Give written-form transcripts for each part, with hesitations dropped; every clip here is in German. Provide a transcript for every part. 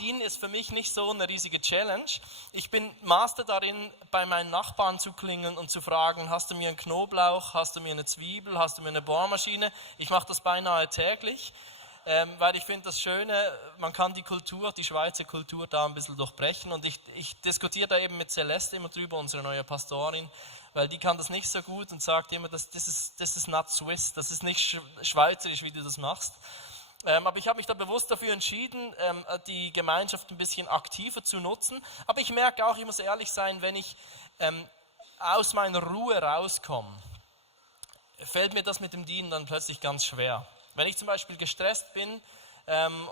Dienen ist für mich nicht so eine riesige Challenge. Ich bin Master darin, bei meinen Nachbarn zu klingeln und zu fragen, hast du mir einen Knoblauch, hast du mir eine Zwiebel, hast du mir eine Bohrmaschine? Ich mache das beinahe täglich, weil ich finde das Schöne, man kann die Kultur, die Schweizer Kultur da ein bisschen durchbrechen. Und ich diskutiere da eben mit Celeste immer drüber, unsere neue Pastorin, weil die kann das nicht so gut und sagt immer, das ist not Swiss, das ist nicht schweizerisch, wie du das machst. Aber ich habe mich da bewusst dafür entschieden, die Gemeinschaft ein bisschen aktiver zu nutzen. Aber ich merke auch, ich muss ehrlich sein, wenn ich aus meiner Ruhe rauskomme, fällt mir das mit dem Dienen dann plötzlich ganz schwer. Wenn ich zum Beispiel gestresst bin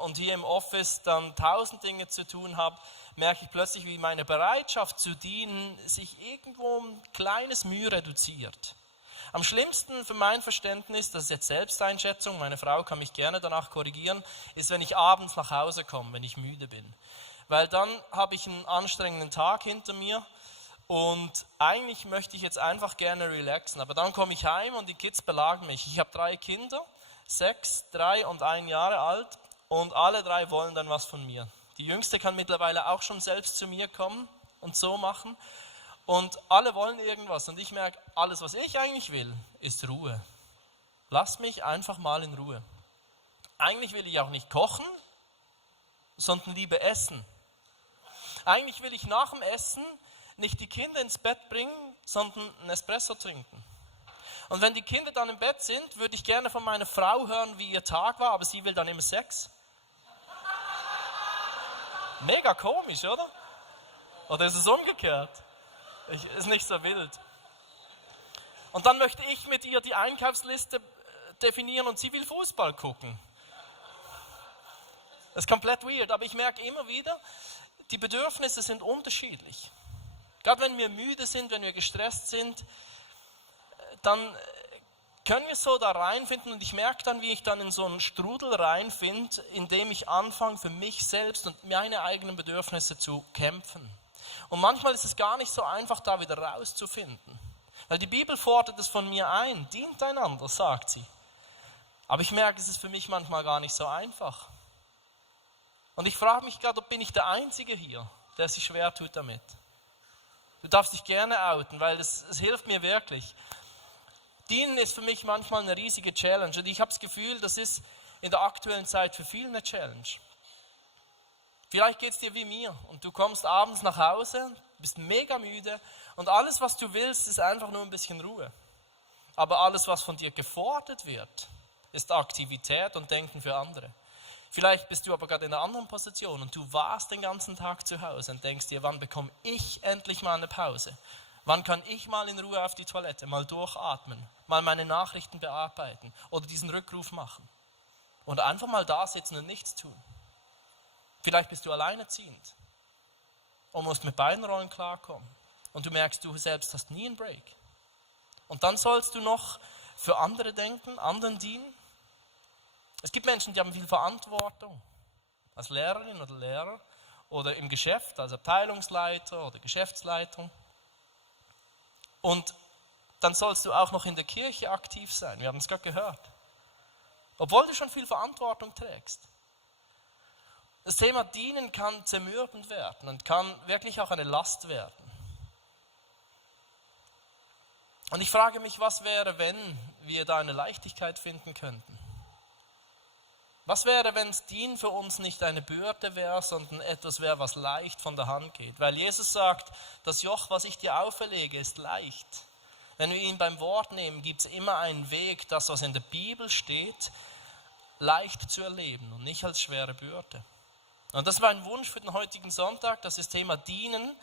und hier im Office dann 1000 Dinge zu tun habe, merke ich plötzlich, wie meine Bereitschaft zu dienen sich irgendwo ein kleines Mühe reduziert. Am schlimmsten für mein Verständnis, das ist jetzt Selbsteinschätzung, meine Frau kann mich gerne danach korrigieren, ist, wenn ich abends nach Hause komme, wenn ich müde bin. Weil dann habe ich einen anstrengenden Tag hinter mir und eigentlich möchte ich jetzt einfach gerne relaxen. Aber dann komme ich heim und die Kids belagen mich. Ich habe 3 Kinder, 6, 3 und 1 Jahre alt und alle 3 wollen dann was von mir. Die Jüngste kann mittlerweile auch schon selbst zu mir kommen und so machen. Und alle wollen irgendwas und ich merke, alles, was ich eigentlich will, ist Ruhe. Lass mich einfach mal in Ruhe. Eigentlich will ich auch nicht kochen, sondern lieber essen. Eigentlich will ich nach dem Essen nicht die Kinder ins Bett bringen, sondern einen Espresso trinken. Und wenn die Kinder dann im Bett sind, würde ich gerne von meiner Frau hören, wie ihr Tag war, aber sie will dann immer Sex. Mega komisch, oder? Oder ist es umgekehrt? Ist nicht so wild. Und dann möchte ich mit ihr die Einkaufsliste definieren und sie will Fußball gucken. Das ist komplett weird, aber ich merke immer wieder, die Bedürfnisse sind unterschiedlich. Gerade wenn wir müde sind, wenn wir gestresst sind, dann können wir so da reinfinden und ich merke dann, wie ich dann in so einen Strudel reinfinde, in dem ich anfange, für mich selbst und meine eigenen Bedürfnisse zu kämpfen. Und manchmal ist es gar nicht so einfach, da wieder rauszufinden. Weil die Bibel fordert es von mir ein, dient einander, sagt sie. Aber ich merke, es ist für mich manchmal gar nicht so einfach. Und ich frage mich gerade, bin ich der Einzige hier, der sich schwer tut damit? Du darfst dich gerne outen, weil es hilft mir wirklich. Dienen ist für mich manchmal eine riesige Challenge. Und ich habe das Gefühl, das ist in der aktuellen Zeit für viele eine Challenge. Vielleicht geht es dir wie mir und du kommst abends nach Hause, bist mega müde und alles, was du willst, ist einfach nur ein bisschen Ruhe. Aber alles, was von dir gefordert wird, ist Aktivität und Denken für andere. Vielleicht bist du aber gerade in einer anderen Position und du warst den ganzen Tag zu Hause und denkst dir, wann bekomme ich endlich mal eine Pause? Wann kann ich mal in Ruhe auf die Toilette, mal durchatmen, mal meine Nachrichten bearbeiten oder diesen Rückruf machen? Und einfach mal da sitzen und nichts tun. Vielleicht bist du alleinerziehend und musst mit beiden Rollen klarkommen. Und du merkst, du selbst hast nie einen Break. Und dann sollst du noch für andere denken, anderen dienen. Es gibt Menschen, die haben viel Verantwortung. Als Lehrerin oder Lehrer oder im Geschäft, als Abteilungsleiter oder Geschäftsleitung. Und dann sollst du auch noch in der Kirche aktiv sein. Wir haben es gerade gehört. Obwohl du schon viel Verantwortung trägst. Das Thema Dienen kann zermürbend werden und kann wirklich auch eine Last werden. Und ich frage mich, was wäre, wenn wir da eine Leichtigkeit finden könnten? Was wäre, wenn das Dienen für uns nicht eine Bürde wäre, sondern etwas wäre, was leicht von der Hand geht? Weil Jesus sagt, das Joch, was ich dir auferlege, ist leicht. Wenn wir ihn beim Wort nehmen, gibt es immer einen Weg, das, was in der Bibel steht, leicht zu erleben und nicht als schwere Bürde. Und das war ein Wunsch für den heutigen Sonntag, dass das Thema Dienen,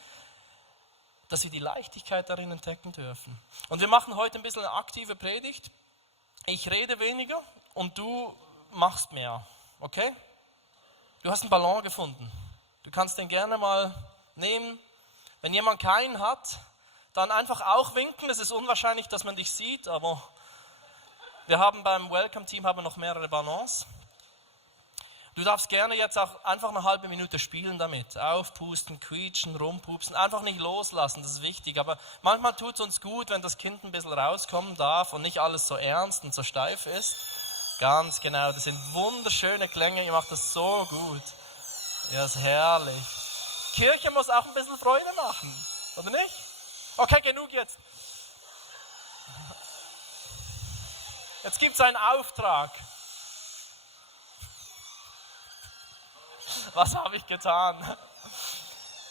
dass wir die Leichtigkeit darin entdecken dürfen. Und wir machen heute ein bisschen eine aktive Predigt. Ich rede weniger und du machst mehr, okay? Du hast einen Ballon gefunden. Du kannst den gerne mal nehmen. Wenn jemand keinen hat, dann einfach auch winken. Es ist unwahrscheinlich, dass man dich sieht, aber wir haben beim Welcome-Team noch mehrere Ballons. Du darfst gerne jetzt auch einfach eine halbe Minute spielen damit. Aufpusten, quietschen, rumpupsen, einfach nicht loslassen, das ist wichtig. Aber manchmal tut es uns gut, wenn das Kind ein bisschen rauskommen darf und nicht alles so ernst und so steif ist. Ganz genau, das sind wunderschöne Klänge, ihr macht das so gut. Ja, ist herrlich. Kirche muss auch ein bisschen Freude machen, oder nicht? Okay, genug jetzt. Jetzt gibt es einen Auftrag. Was habe ich getan?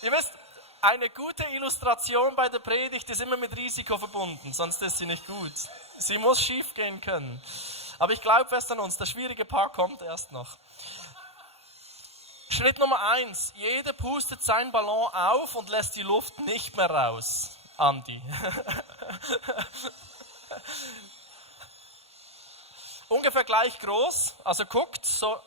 Ihr wisst, eine gute Illustration bei der Predigt ist immer mit Risiko verbunden, sonst ist sie nicht gut. Sie muss schief gehen können. Aber ich glaube fest an uns, der schwierige Part kommt erst noch. Schritt Nummer 1. Jeder pustet seinen Ballon auf und lässt die Luft nicht mehr raus. Andi. Ungefähr gleich groß, also guckt so.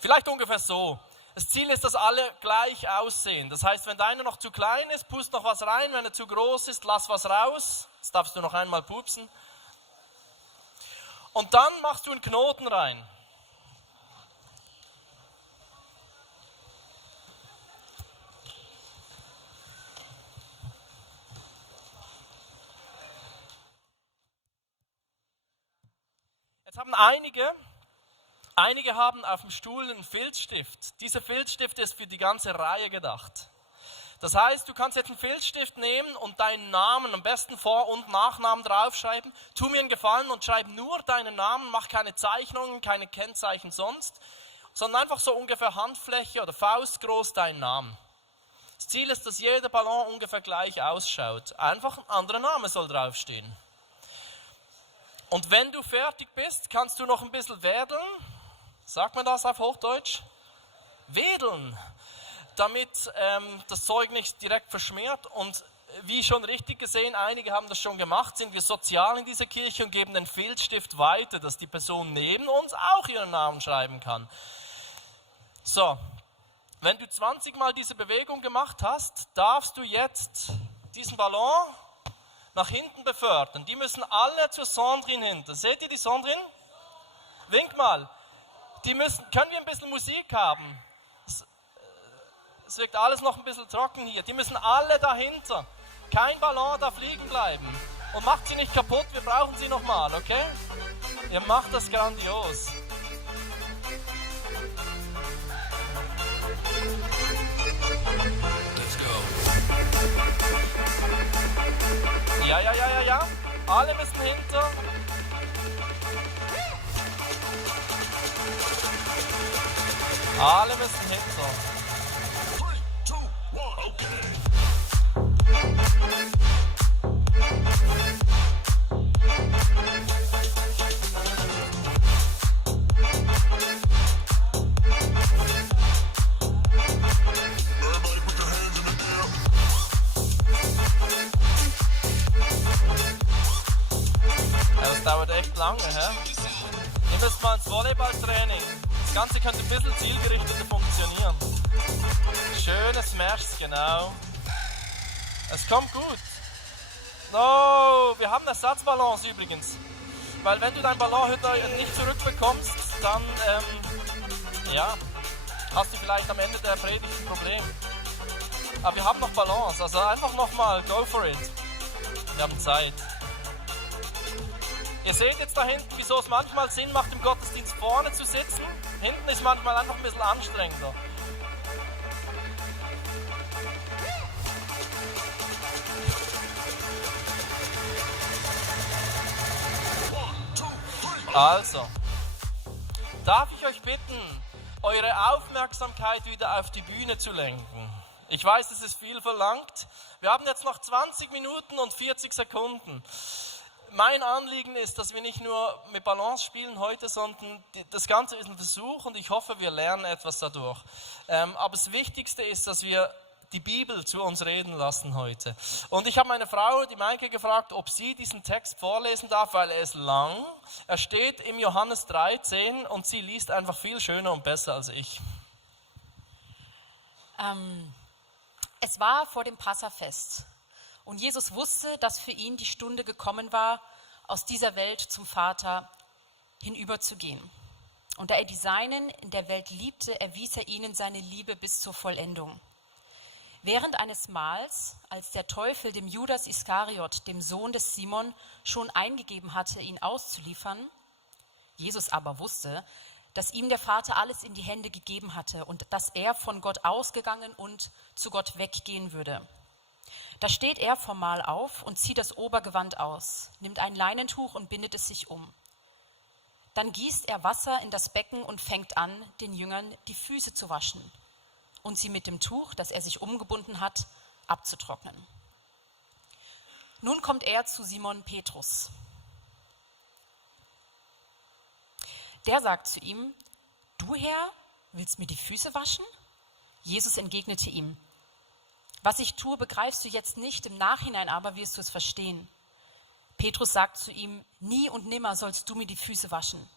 Vielleicht ungefähr so. Das Ziel ist, dass alle gleich aussehen. Das heißt, wenn deiner noch zu klein ist, pust noch was rein. Wenn er zu groß ist, lass was raus. Jetzt darfst du noch einmal pupsen. Und dann machst du einen Knoten rein. Jetzt haben einige haben auf dem Stuhl einen Filzstift. Dieser Filzstift ist für die ganze Reihe gedacht. Das heißt, du kannst jetzt einen Filzstift nehmen und deinen Namen, am besten Vor- und Nachnamen draufschreiben. Tu mir einen Gefallen und schreib nur deinen Namen, mach keine Zeichnungen, keine Kennzeichen sonst, sondern einfach so ungefähr Handfläche oder faustgroß deinen Namen. Das Ziel ist, dass jeder Ballon ungefähr gleich ausschaut. Einfach ein anderer Name soll draufstehen. Und wenn du fertig bist, kannst du noch ein bisschen wedeln. Sagt man das auf Hochdeutsch? Wedeln, damit das Zeug nicht direkt verschmiert. Und wie schon richtig gesehen, einige haben das schon gemacht, sind wir sozial in dieser Kirche und geben den Filzstift weiter, dass die Person neben uns auch ihren Namen schreiben kann. So, wenn du 20 Mal diese Bewegung gemacht hast, darfst du jetzt diesen Ballon nach hinten befördern. Die müssen alle zur Sandrine hinter. Seht ihr die Sandrine? Wink mal. Können wir ein bisschen Musik haben? Es wirkt alles noch ein bisschen trocken hier. Die müssen alle dahinter. Kein Ballon darf liegen bleiben. Und macht sie nicht kaputt, wir brauchen sie nochmal, okay? Ihr macht das grandios. Let's go. Ja. Alle müssen hinter. Alle müssen hinter. 3, 2, 1, okay. Everybody put your hands in the air. Ja, das dauert echt lange, hä? Ihr müsst mal ins Volleyballtraining. Das Ganze könnte ein bisschen zielgerichteter funktionieren. Schönes März, genau. Es kommt gut. No, wir haben Ersatzballons übrigens. Weil wenn du deinen Ballon heute nicht zurückbekommst, dann hast du vielleicht am Ende der Predigt ein Problem. Aber wir haben noch Ballons, also einfach nochmal, go for it. Wir haben Zeit. Ihr seht jetzt da hinten, wieso es manchmal Sinn macht, im Gottesdienst vorne zu sitzen. Hinten ist manchmal einfach ein bisschen anstrengender. Also, darf ich euch bitten, eure Aufmerksamkeit wieder auf die Bühne zu lenken? Ich weiß, es ist viel verlangt. Wir haben jetzt noch 20 Minuten und 40 Sekunden. Mein Anliegen ist, dass wir nicht nur mit Balance spielen heute, sondern das Ganze ist ein Versuch und ich hoffe, wir lernen etwas dadurch. Aber das Wichtigste ist, dass wir die Bibel zu uns reden lassen heute. Und ich habe meine Frau, die Maike, gefragt, ob sie diesen Text vorlesen darf, weil er ist lang. Er steht im Johannes 13 und sie liest einfach viel schöner und besser als ich. Es war vor dem Passafest und Jesus wusste, dass für ihn die Stunde gekommen war, aus dieser Welt zum Vater hinüberzugehen. Und da er die Seinen in der Welt liebte, erwies er ihnen seine Liebe bis zur Vollendung. Während eines Mahls, als der Teufel dem Judas Iskariot, dem Sohn des Simon, schon eingegeben hatte, ihn auszuliefern, Jesus aber wusste, dass ihm der Vater alles in die Hände gegeben hatte und dass er von Gott ausgegangen und zu Gott weggehen würde. Da steht er vom Mahl auf und zieht das Obergewand aus, nimmt ein Leinentuch und bindet es sich um. Dann gießt er Wasser in das Becken und fängt an, den Jüngern die Füße zu waschen und sie mit dem Tuch, das er sich umgebunden hat, abzutrocknen. Nun kommt er zu Simon Petrus. Der sagt zu ihm: Du, Herr, willst mir die Füße waschen? Jesus entgegnete ihm: Was ich tue, begreifst du jetzt nicht, im Nachhinein aber wirst du es verstehen. Petrus sagt zu ihm: Nie und nimmer sollst du mir die Füße waschen.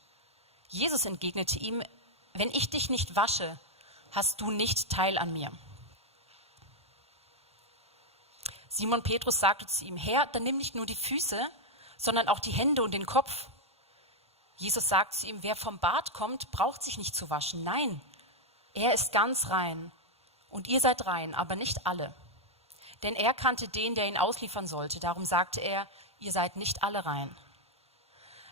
Jesus entgegnete ihm: Wenn ich dich nicht wasche, hast du nicht Teil an mir. Simon Petrus sagte zu ihm: Herr, dann nimm nicht nur die Füße, sondern auch die Hände und den Kopf. Jesus sagt zu ihm: Wer vom Bad kommt, braucht sich nicht zu waschen. Nein, er ist ganz rein. Und ihr seid rein, aber nicht alle. Denn er kannte den, der ihn ausliefern sollte. Darum sagte er: Ihr seid nicht alle rein.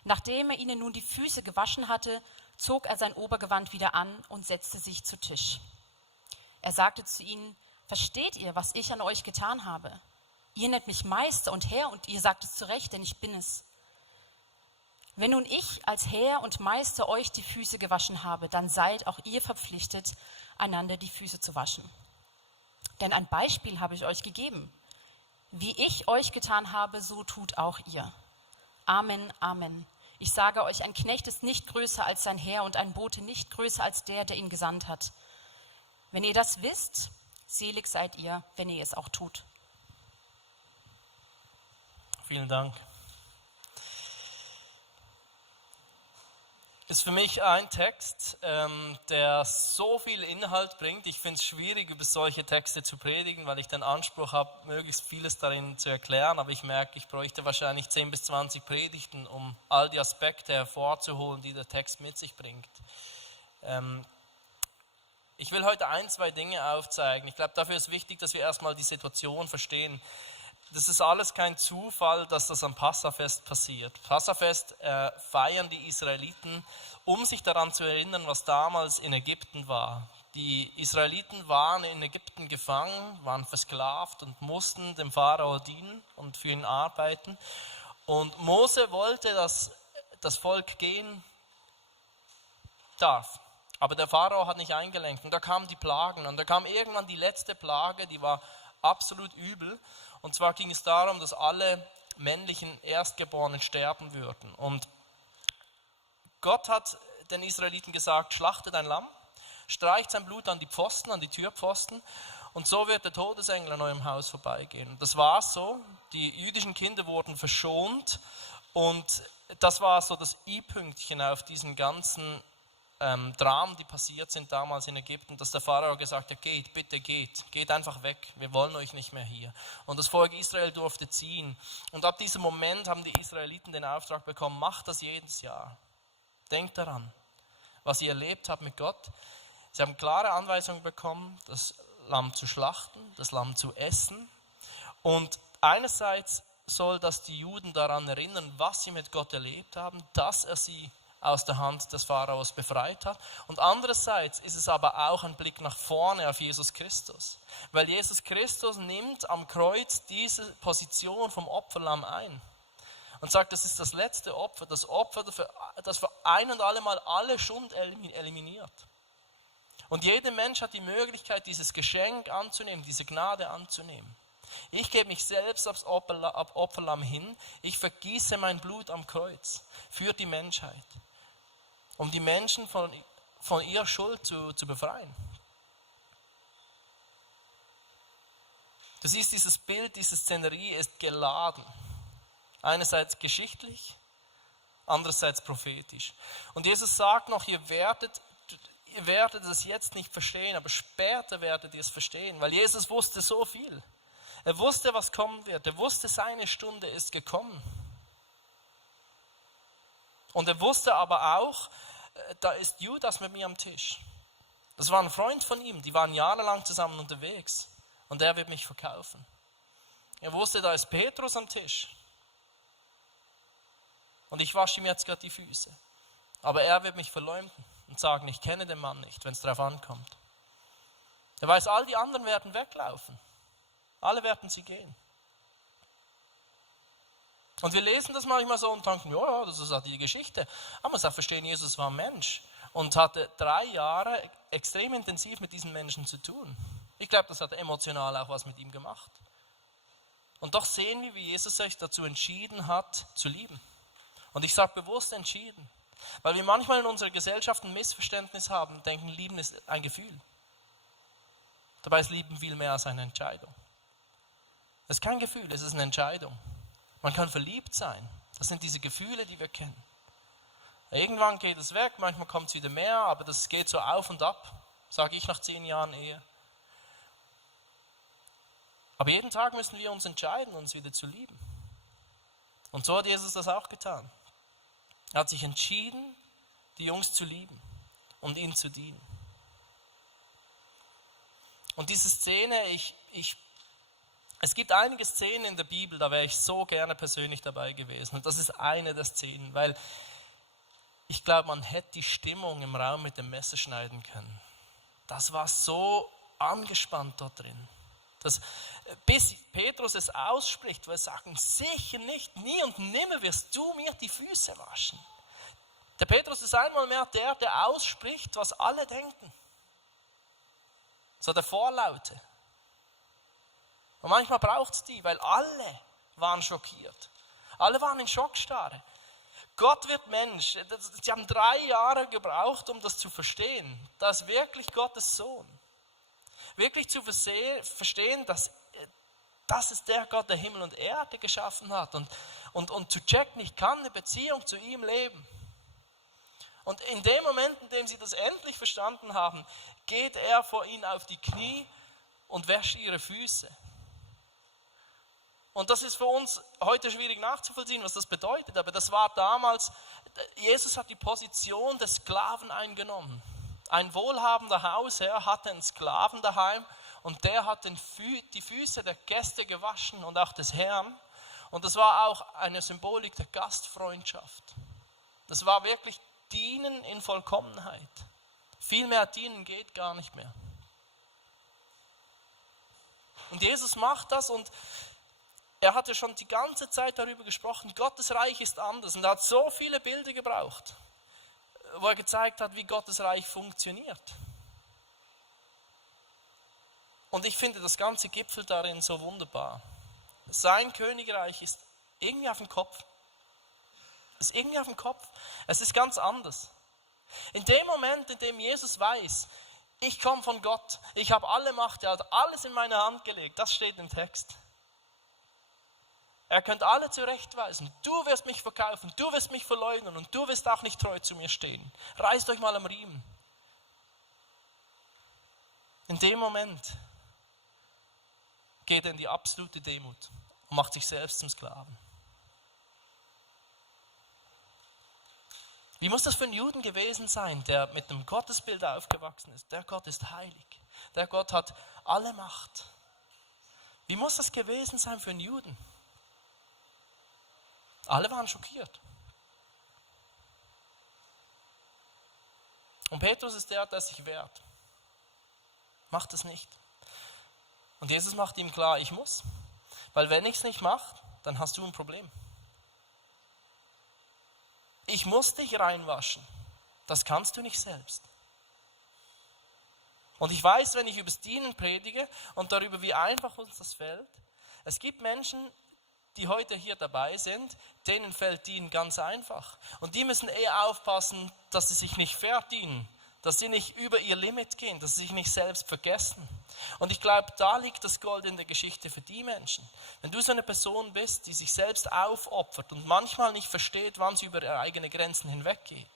Nachdem er ihnen nun die Füße gewaschen hatte, zog er sein Obergewand wieder an und setzte sich zu Tisch. Er sagte zu ihnen: Versteht ihr, was ich an euch getan habe? Ihr nennt mich Meister und Herr und ihr sagt es zu Recht, denn ich bin es. Wenn nun ich als Herr und Meister euch die Füße gewaschen habe, dann seid auch ihr verpflichtet, einander die Füße zu waschen. Denn ein Beispiel habe ich euch gegeben. Wie ich euch getan habe, so tut auch ihr. Amen, Amen. Ich sage euch, ein Knecht ist nicht größer als sein Herr und ein Bote nicht größer als der, der ihn gesandt hat. Wenn ihr das wisst, selig seid ihr, wenn ihr es auch tut. Vielen Dank. Ist für mich ein Text, der so viel Inhalt bringt. Ich finde es schwierig, über solche Texte zu predigen, weil ich den Anspruch habe, möglichst vieles darin zu erklären. Aber ich merke, ich bräuchte wahrscheinlich 10 bis 20 Predigten, um all die Aspekte hervorzuholen, die der Text mit sich bringt. Ich will heute 1, 2 Dinge aufzeigen. Ich glaube, dafür ist wichtig, dass wir erstmal die Situation verstehen. Das ist alles kein Zufall, dass das am Passafest passiert. Passafest feiern die Israeliten, um sich daran zu erinnern, was damals in Ägypten war. Die Israeliten waren in Ägypten gefangen, waren versklavt und mussten dem Pharao dienen und für ihn arbeiten. Und Mose wollte, dass das Volk gehen darf. Aber der Pharao hat nicht eingelenkt und da kamen die Plagen. Und da kam irgendwann die letzte Plage, die war absolut übel. Und zwar ging es darum, dass alle männlichen Erstgeborenen sterben würden. Und Gott hat den Israeliten gesagt: Schlachtet ein Lamm, streicht sein Blut an die Pfosten, an die Türpfosten, und so wird der Todesengel an eurem Haus vorbeigehen. Und das war so. Die jüdischen Kinder wurden verschont und das war so das i-Pünktchen auf diesen ganzen Dramen, die passiert sind damals in Ägypten, dass der Pharao gesagt hat: Geht, bitte geht einfach weg, wir wollen euch nicht mehr hier. Und das Volk Israel durfte ziehen. Und ab diesem Moment haben die Israeliten den Auftrag bekommen: Macht das jedes Jahr. Denkt daran, was ihr erlebt habt mit Gott. Sie haben klare Anweisungen bekommen, das Lamm zu schlachten, das Lamm zu essen. Und einerseits soll das die Juden daran erinnern, was sie mit Gott erlebt haben, dass er sie aus der Hand des Pharaos befreit hat. Und andererseits ist es aber auch ein Blick nach vorne auf Jesus Christus. Weil Jesus Christus nimmt am Kreuz diese Position vom Opferlamm ein und sagt, das ist das letzte Opfer, das Opfer, das für ein und alle Mal alle Schuld eliminiert. Und jeder Mensch hat die Möglichkeit, dieses Geschenk anzunehmen, diese Gnade anzunehmen. Ich gebe mich selbst als Opferlamm hin, ich vergieße mein Blut am Kreuz für die Menschheit, um die Menschen von ihrer Schuld zu befreien. Du siehst, dieses Bild, diese Szenerie ist geladen. Einerseits geschichtlich, andererseits prophetisch. Und Jesus sagt noch, ihr werdet es jetzt nicht verstehen, aber später werdet ihr es verstehen, weil Jesus wusste so viel. Er wusste, was kommen wird. Er wusste, seine Stunde ist gekommen. Und er wusste aber auch, da ist Judas mit mir am Tisch. Das war ein Freund von ihm, die waren jahrelang zusammen unterwegs. und er wird mich verkaufen. Er wusste, da ist Petrus am Tisch und ich wasche ihm jetzt gerade die Füße. Aber er wird mich verleumden und sagen, ich kenne den Mann nicht, wenn es darauf ankommt. Er weiß, all die anderen werden weglaufen. Alle werden sie gehen. Und wir lesen das manchmal so und denken, ja, das ist halt die Geschichte. Aber man muss auch verstehen, Jesus war ein Mensch und hatte 3 Jahre extrem intensiv mit diesen Menschen zu tun. Ich glaube, das hat emotional auch was mit ihm gemacht. Und doch sehen wir, wie Jesus sich dazu entschieden hat, zu lieben. Und ich sage bewusst entschieden, weil wir manchmal in unserer Gesellschaft ein Missverständnis haben, denken, Lieben ist ein Gefühl. Dabei ist Lieben viel mehr als eine Entscheidung. Es ist kein Gefühl, es ist eine Entscheidung. Man kann verliebt sein. Das sind diese Gefühle, die wir kennen. Irgendwann geht es weg, manchmal kommt es wieder mehr, aber das geht so auf und ab, sage ich nach 10 Jahren Ehe. Aber jeden Tag müssen wir uns entscheiden, uns wieder zu lieben. Und so hat Jesus das auch getan. Er hat sich entschieden, die Jungs zu lieben und ihnen zu dienen. Und diese Szene, es gibt einige Szenen in der Bibel, da wäre ich so gerne persönlich dabei gewesen. Und das ist eine der Szenen, weil ich glaube, man hätte die Stimmung im Raum mit dem Messer schneiden können. Das war so angespannt dort drin. Bis Petrus es ausspricht, weil er sagen, sicher nicht, nie und nimmer wirst du mir die Füße waschen. Der Petrus ist einmal mehr der ausspricht, was alle denken. So der Vorlaute. Und manchmal braucht es die, weil alle waren schockiert. Alle waren in Schockstarre. Gott wird Mensch. Sie haben 3 Jahre gebraucht, um das zu verstehen. Das ist wirklich Gottes Sohn. Wirklich zu verstehen, dass das ist der Gott, der Himmel und Erde geschaffen hat. Und zu checken, ich kann eine Beziehung zu ihm leben. Und in dem Moment, in dem sie das endlich verstanden haben, geht er vor ihnen auf die Knie und wäscht ihre Füße. Und das ist für uns heute schwierig nachzuvollziehen, was das bedeutet. Aber das war damals, Jesus hat die Position des Sklaven eingenommen. Ein wohlhabender Hausherr hatte einen Sklaven daheim und der hat die Füße der Gäste gewaschen und auch des Herrn. Und das war auch eine Symbolik der Gastfreundschaft. Das war wirklich Dienen in Vollkommenheit. Viel mehr dienen geht gar nicht mehr. Und Jesus macht das und er hatte schon die ganze Zeit darüber gesprochen, Gottes Reich ist anders. Und er hat so viele Bilder gebraucht, wo er gezeigt hat, wie Gottes Reich funktioniert. Und ich finde das ganze Gipfel darin so wunderbar. Sein Königreich ist irgendwie auf dem Kopf. Es ist irgendwie auf dem Kopf. Es ist ganz anders. In dem Moment, in dem Jesus weiß, ich komme von Gott, ich habe alle Macht, er hat alles in meine Hand gelegt, das steht im Text. Er könnte alle zurechtweisen. Du wirst mich verkaufen, du wirst mich verleugnen und du wirst auch nicht treu zu mir stehen. Reißt euch mal am Riemen. In dem Moment geht er in die absolute Demut und macht sich selbst zum Sklaven. Wie muss das für einen Juden gewesen sein, der mit einem Gottesbild aufgewachsen ist? Der Gott ist heilig. Der Gott hat alle Macht. Wie muss das gewesen sein für einen Juden? Alle waren schockiert. Und Petrus ist der sich wehrt. Macht es nicht. Und Jesus macht ihm klar, ich muss. Weil wenn ich es nicht mache, dann hast du ein Problem. Ich muss dich reinwaschen. Das kannst du nicht selbst. Und ich weiß, wenn ich über das Dienen predige und darüber, wie einfach uns das fällt, es gibt Menschen, die heute hier dabei sind, denen fällt Dienen ganz einfach. Und die müssen aufpassen, dass sie sich nicht verdienen, dass sie nicht über ihr Limit gehen, dass sie sich nicht selbst vergessen. Und ich glaube, da liegt das Gold in der Geschichte für die Menschen. Wenn du so eine Person bist, die sich selbst aufopfert und manchmal nicht versteht, wann sie über ihre eigenen Grenzen hinweggeht,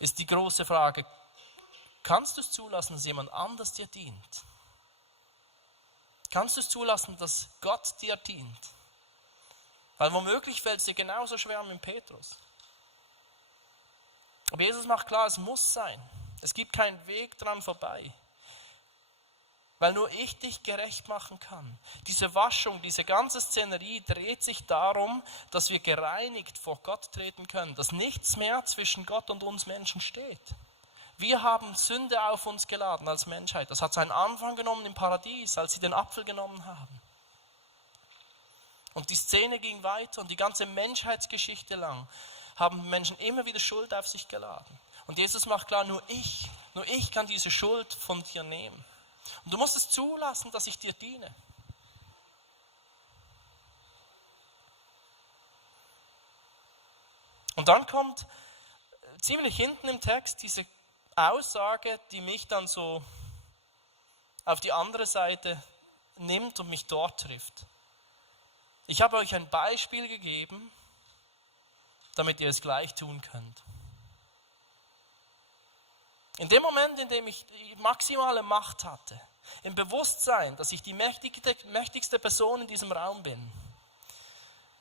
ist die große Frage, kannst du es zulassen, dass jemand anders dir dient? Kannst du es zulassen, dass Gott dir dient? Weil womöglich fällt es dir genauso schwer mit Petrus. Aber Jesus macht klar, es muss sein. Es gibt keinen Weg dran vorbei. weil nur ich dich gerecht machen kann. Diese Waschung, diese ganze Szenerie dreht sich darum, dass wir gereinigt vor Gott treten können, dass nichts mehr zwischen Gott und uns Menschen steht. Wir haben Sünde auf uns geladen als Menschheit. Das hat seinen Anfang genommen im Paradies, als sie den Apfel genommen haben. Und die Szene ging weiter und die ganze Menschheitsgeschichte lang haben Menschen immer wieder Schuld auf sich geladen. Und Jesus macht klar, nur ich kann diese Schuld von dir nehmen. Und du musst es zulassen, dass ich dir diene. Und dann kommt ziemlich hinten im Text diese Aussage, die mich dann so auf die andere Seite nimmt und mich dort trifft. Ich habe euch ein Beispiel gegeben, damit ihr es gleich tun könnt. In dem Moment, in dem ich die maximale Macht hatte, im Bewusstsein, dass ich die mächtigste Person in diesem Raum bin,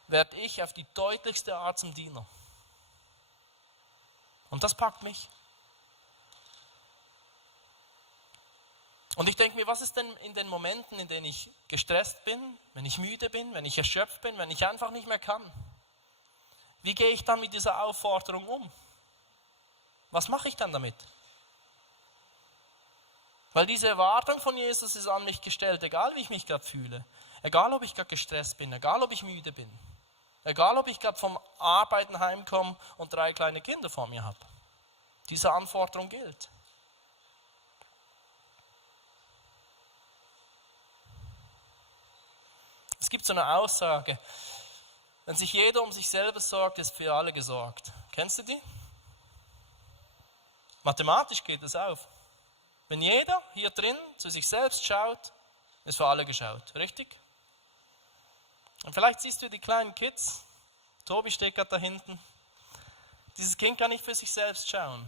werde ich auf die deutlichste Art zum Diener. Und das packt mich. Und ich denke mir, was ist denn in den Momenten, in denen ich gestresst bin, wenn ich müde bin, wenn ich erschöpft bin, wenn ich einfach nicht mehr kann? Wie gehe ich dann mit dieser Aufforderung um? Was mache ich dann damit? Weil diese Erwartung von Jesus ist an mich gestellt, egal wie ich mich gerade fühle, egal ob ich gerade gestresst bin, egal ob ich müde bin, egal ob ich gerade vom Arbeiten heimkomme und 3 kleine Kinder vor mir habe. Diese Anforderung gilt. Es gibt so eine Aussage, wenn sich jeder um sich selber sorgt, ist für alle gesorgt. Kennst du die? Mathematisch geht es auf. Wenn jeder hier drin zu sich selbst schaut, ist für alle geschaut, richtig? Und vielleicht siehst du die kleinen Kids, Tobi steht gerade da hinten. Dieses Kind kann nicht für sich selbst schauen.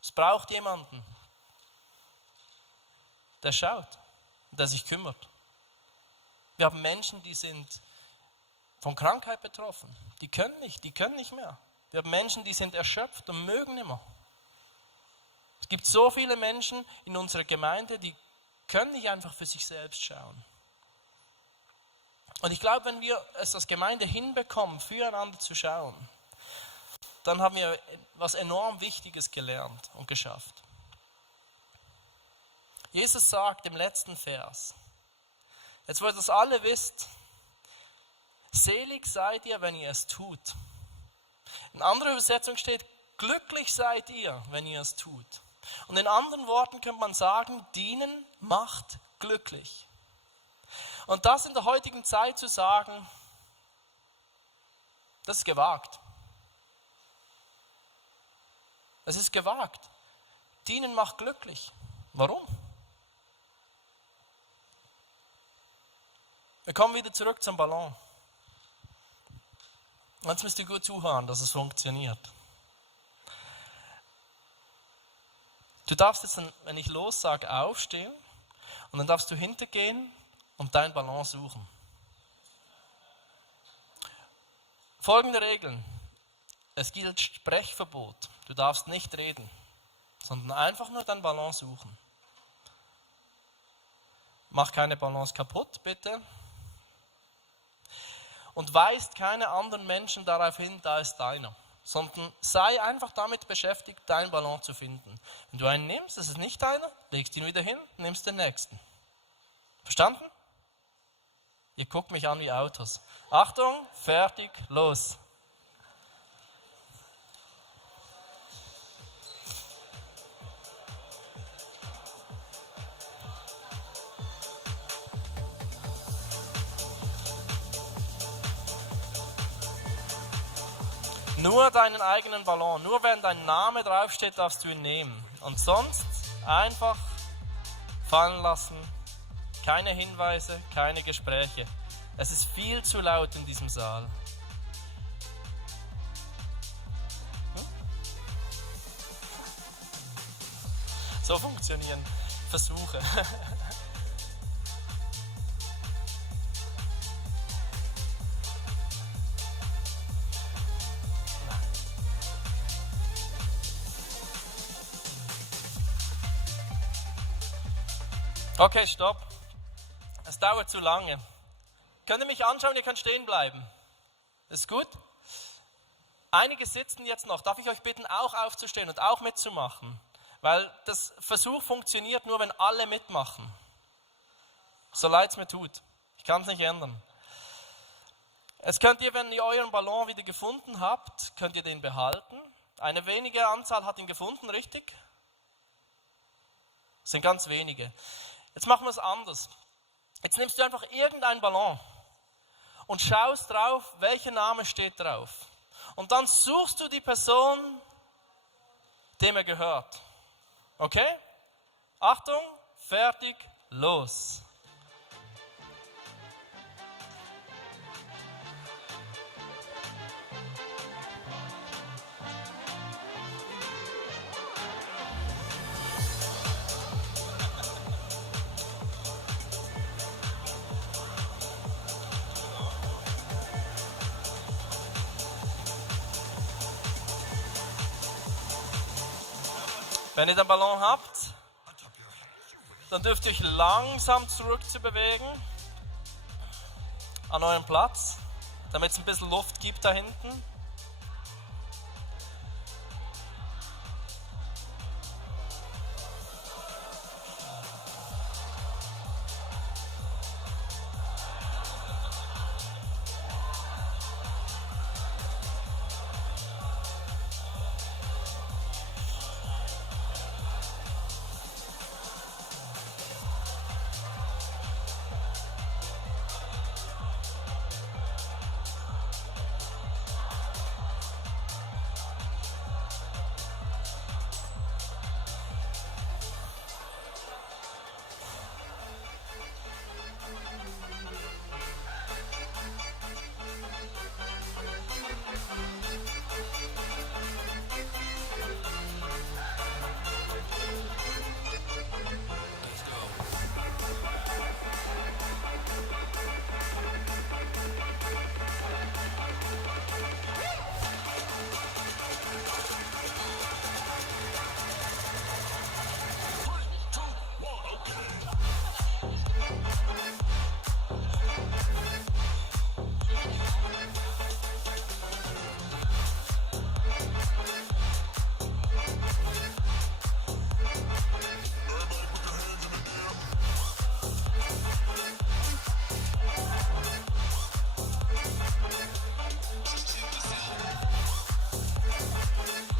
Es braucht jemanden, der schaut, der sich kümmert. Wir haben Menschen, die sind von Krankheit betroffen. Die können nicht mehr. Wir haben Menschen, die sind erschöpft und mögen nicht mehr. Es gibt so viele Menschen in unserer Gemeinde, die können nicht einfach für sich selbst schauen. Und ich glaube, wenn wir es als Gemeinde hinbekommen, füreinander zu schauen, dann haben wir was enorm Wichtiges gelernt und geschafft. Jesus sagt im letzten Vers, jetzt wo ihr das alle wisst, selig seid ihr, wenn ihr es tut. In anderer Übersetzung steht, glücklich seid ihr, wenn ihr es tut. Und in anderen Worten könnte man sagen, dienen macht glücklich. Und das in der heutigen Zeit zu sagen, das ist gewagt. Es ist gewagt. Dienen macht glücklich. Warum? Wir kommen wieder zurück zum Ballon. Jetzt müsst ihr gut zuhören, dass es funktioniert. Du darfst jetzt, wenn ich los sage, aufstehen und dann darfst du hintergehen und deinen Ballon suchen. Folgende Regeln. Es gilt Sprechverbot. Du darfst nicht reden, sondern einfach nur deinen Ballon suchen. Mach keine Ballons kaputt, bitte. Und weist keine anderen Menschen darauf hin, da ist deiner. Sondern sei einfach damit beschäftigt, deinen Ballon zu finden. Wenn du einen nimmst, das ist nicht deiner, legst ihn wieder hin, nimmst den nächsten. Verstanden? Ihr guckt mich an wie Autos. Achtung, fertig, los. Nur deinen eigenen Ballon, nur wenn dein Name draufsteht, darfst du ihn nehmen. Und sonst einfach fallen lassen. Keine Hinweise, keine Gespräche. Es ist viel zu laut in diesem Saal. So funktionieren Versuche. Okay, stopp. Es dauert zu lange. Könnt ihr mich anschauen? Ihr könnt stehen bleiben. Ist gut? Einige sitzen jetzt noch. Darf ich euch bitten, auch aufzustehen und auch mitzumachen? Weil das Versuch funktioniert nur, wenn alle mitmachen. So leid es mir tut. Ich kann es nicht ändern. Es könnt ihr, wenn ihr euren Ballon wieder gefunden habt, könnt ihr den behalten. Eine wenige Anzahl hat ihn gefunden, richtig? Das sind ganz wenige. Jetzt machen wir es anders. Jetzt nimmst du einfach irgendeinen Ballon und schaust drauf, welcher Name steht drauf. Und dann suchst du die Person, dem er gehört. Okay? Achtung, fertig, los. Wenn ihr den Ballon habt, dann dürft ihr euch langsam zurückzubewegen an euren Platz, damit es ein bisschen Luft gibt da hinten.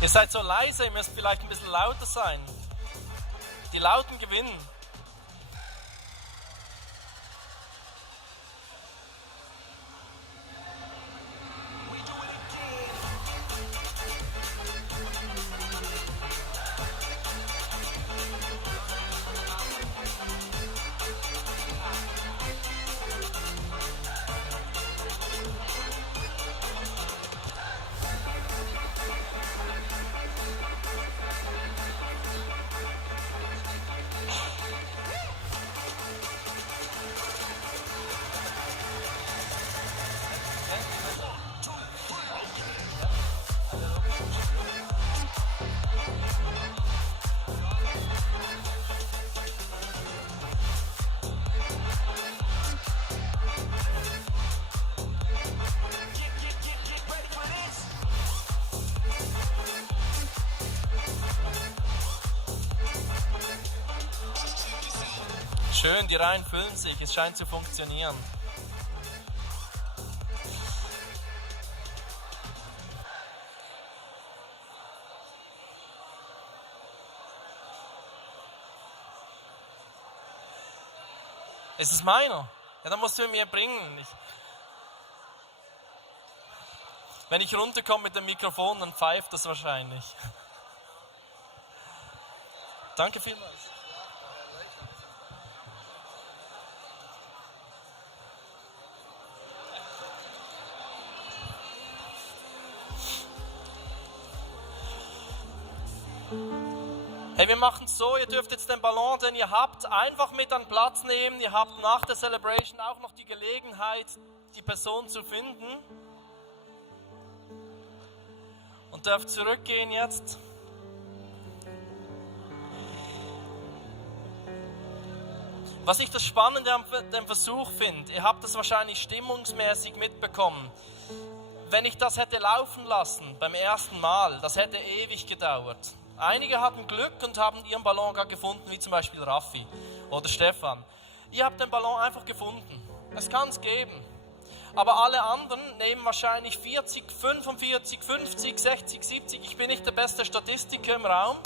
Ihr seid so leise, ihr müsst vielleicht ein bisschen lauter sein. Die Lauten gewinnen. Schön, die Reihen füllen sich, es scheint zu funktionieren. Ist es meiner? Ja, dann musst du ihn mir bringen. Wenn ich runterkomme mit dem Mikrofon, dann pfeift das wahrscheinlich. Danke vielmals. Hey, wir machen es so, ihr dürft jetzt den Ballon, den ihr habt, einfach mit an Platz nehmen. Ihr habt nach der Celebration auch noch die Gelegenheit, die Person zu finden. Und dürft zurückgehen jetzt. Was ich das Spannende an dem Versuch finde, ihr habt das wahrscheinlich stimmungsmäßig mitbekommen. Wenn ich das hätte laufen lassen beim ersten Mal, das hätte ewig gedauert. Einige hatten Glück und haben ihren Ballon gar gefunden, wie zum Beispiel Raffi oder Stefan. Ihr habt den Ballon einfach gefunden. Es kann es geben. Aber alle anderen nehmen wahrscheinlich 40, 45, 50, 60, 70, ich bin nicht der beste Statistiker im Raum,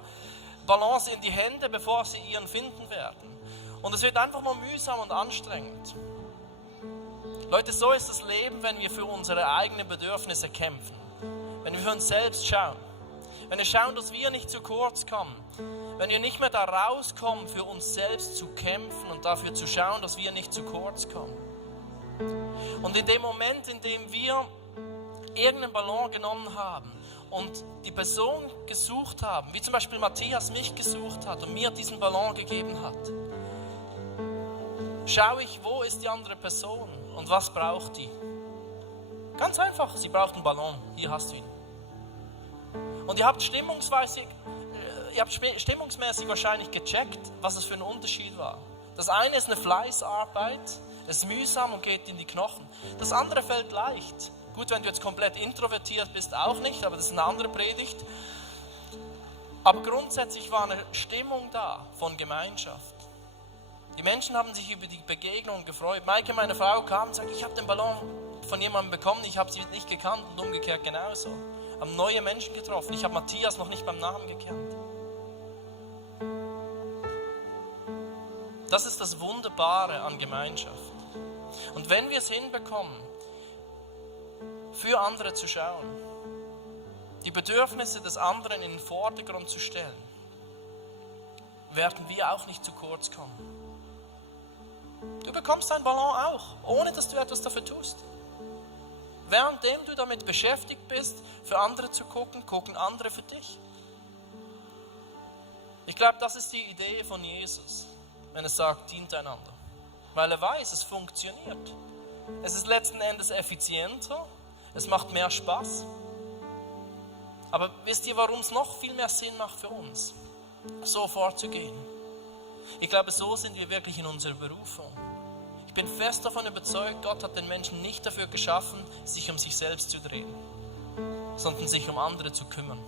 Ballons in die Hände, bevor sie ihren finden werden. Und es wird einfach nur mühsam und anstrengend. Leute, so ist das Leben, wenn wir für unsere eigenen Bedürfnisse kämpfen. Wenn wir für uns selbst schauen. Wenn wir schauen, dass wir nicht zu kurz kommen. Wenn wir nicht mehr da rauskommen, für uns selbst zu kämpfen und dafür zu schauen, dass wir nicht zu kurz kommen. Und in dem Moment, in dem wir irgendeinen Ballon genommen haben und die Person gesucht haben, wie zum Beispiel Matthias mich gesucht hat und mir diesen Ballon gegeben hat, schaue ich, wo ist die andere Person und was braucht die? Ganz einfach, sie braucht einen Ballon, hier hast du ihn. Und ihr habt stimmungsmäßig wahrscheinlich gecheckt, was es für ein Unterschied war. Das eine ist eine Fleißarbeit, es ist mühsam und geht in die Knochen. Das andere fällt leicht. Gut, wenn du jetzt komplett introvertiert bist, auch nicht, aber das ist eine andere Predigt. Aber grundsätzlich war eine Stimmung da von Gemeinschaft. Die Menschen haben sich über die Begegnung gefreut. Maike, meine Frau, kam und sagte, ich habe den Ballon von jemandem bekommen, ich habe sie nicht gekannt und umgekehrt genauso. Haben neue Menschen getroffen. Ich habe Matthias noch nicht beim Namen gekannt. Das ist das Wunderbare an Gemeinschaft. Und wenn wir es hinbekommen, für andere zu schauen, die Bedürfnisse des anderen in den Vordergrund zu stellen, werden wir auch nicht zu kurz kommen. Du bekommst deinen Ballon auch, ohne dass du etwas dafür tust. Währenddem du damit beschäftigt bist, für andere zu gucken, gucken andere für dich. Ich glaube, das ist die Idee von Jesus, wenn er sagt, dient einander. Weil er weiß, es funktioniert. Es ist letzten Endes effizienter, es macht mehr Spaß. Aber wisst ihr, warum es noch viel mehr Sinn macht für uns, so vorzugehen? Ich glaube, so sind wir wirklich in unserer Berufung. Ich bin fest davon überzeugt, Gott hat den Menschen nicht dafür geschaffen, sich um sich selbst zu drehen, sondern sich um andere zu kümmern.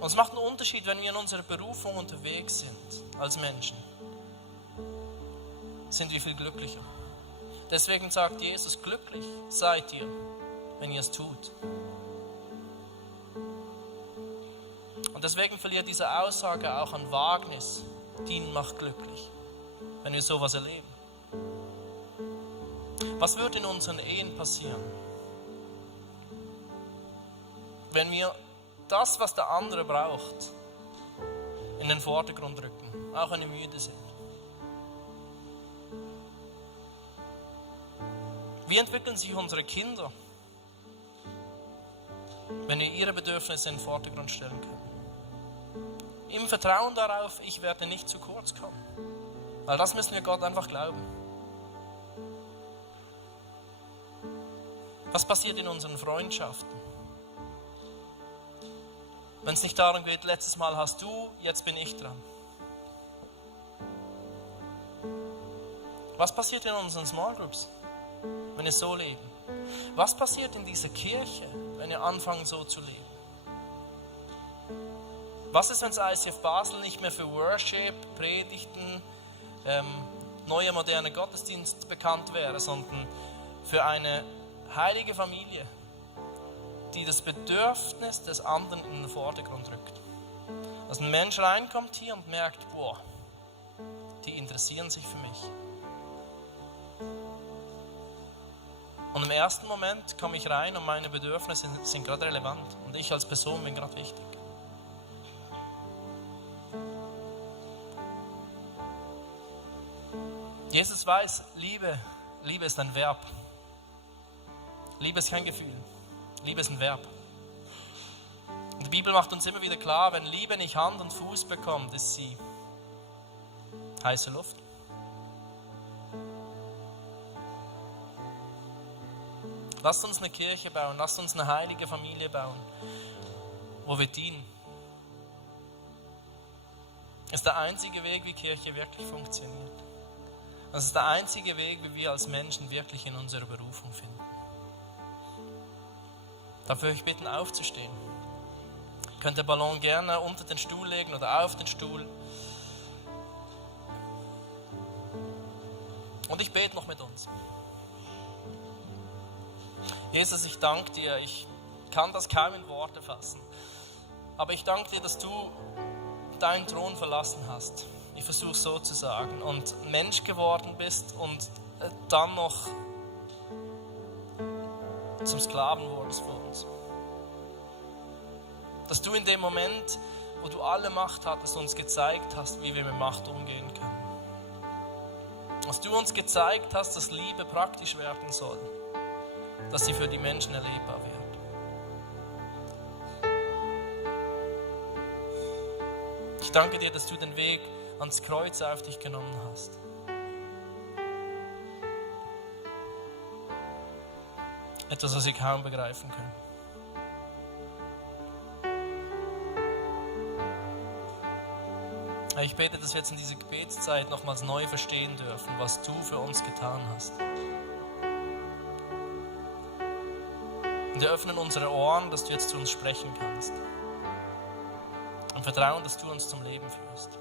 Und es macht einen Unterschied, wenn wir in unserer Berufung unterwegs sind, als Menschen. Sind wir viel glücklicher. Deswegen sagt Jesus, glücklich seid ihr, wenn ihr es tut. Und deswegen verliert diese Aussage auch an Wagnis. Dienen macht glücklich, wenn wir sowas erleben. Was wird in unseren Ehen passieren, wenn wir das, was der andere braucht, in den Vordergrund rücken, auch wenn wir müde sind? Wie entwickeln sich unsere Kinder, wenn wir ihre Bedürfnisse in den Vordergrund stellen können? Im Vertrauen darauf, ich werde nicht zu kurz kommen. Weil das müssen wir Gott einfach glauben. Was passiert in unseren Freundschaften? Wenn es nicht darum geht, letztes Mal hast du, jetzt bin ich dran. Was passiert in unseren Small Groups, wenn wir so leben? Was passiert in dieser Kirche, wenn wir anfangen so zu leben? Was ist, wenn das ICF Basel nicht mehr für Worship, Predigten, neue moderne Gottesdienst bekannt wäre, sondern für eine heilige Familie, die das Bedürfnis des anderen in den Vordergrund rückt? Dass ein Mensch reinkommt hier und merkt, boah, die interessieren sich für mich. Und im ersten Moment komme ich rein und meine Bedürfnisse sind gerade relevant und ich als Person bin gerade wichtig. Jesus weiß, Liebe ist ein Verb. Liebe ist kein Gefühl. Liebe ist ein Verb. Und die Bibel macht uns immer wieder klar, wenn Liebe nicht Hand und Fuß bekommt, ist sie heiße Luft. Lasst uns eine Kirche bauen, lasst uns eine heilige Familie bauen, wo wir dienen. Das ist der einzige Weg, wie Kirche wirklich funktioniert. Das ist der einzige Weg, wie wir als Menschen wirklich in unsere Berufung finden. Darf ich euch bitten, aufzustehen? Ihr könnt den Ballon gerne unter den Stuhl legen oder auf den Stuhl. Und ich bete noch mit uns. Jesus, ich danke dir. Ich kann das kaum in Worte fassen. Aber ich danke dir, dass du deinen Thron verlassen hast. Ich versuche es so zu sagen. Und Mensch geworden bist und dann noch zum Sklaven wurdest für uns. Dass du in dem Moment, wo du alle Macht hattest, uns gezeigt hast, wie wir mit Macht umgehen können. Dass du uns gezeigt hast, dass Liebe praktisch werden soll. Dass sie für die Menschen erlebbar wird. Ich danke dir, dass du den Weg ans Kreuz auf dich genommen hast. Etwas, was ich kaum begreifen kann. Ich bete, dass wir jetzt in dieser Gebetszeit nochmals neu verstehen dürfen, was du für uns getan hast. Und wir öffnen unsere Ohren, dass du jetzt zu uns sprechen kannst. Und vertrauen, dass du uns zum Leben führst.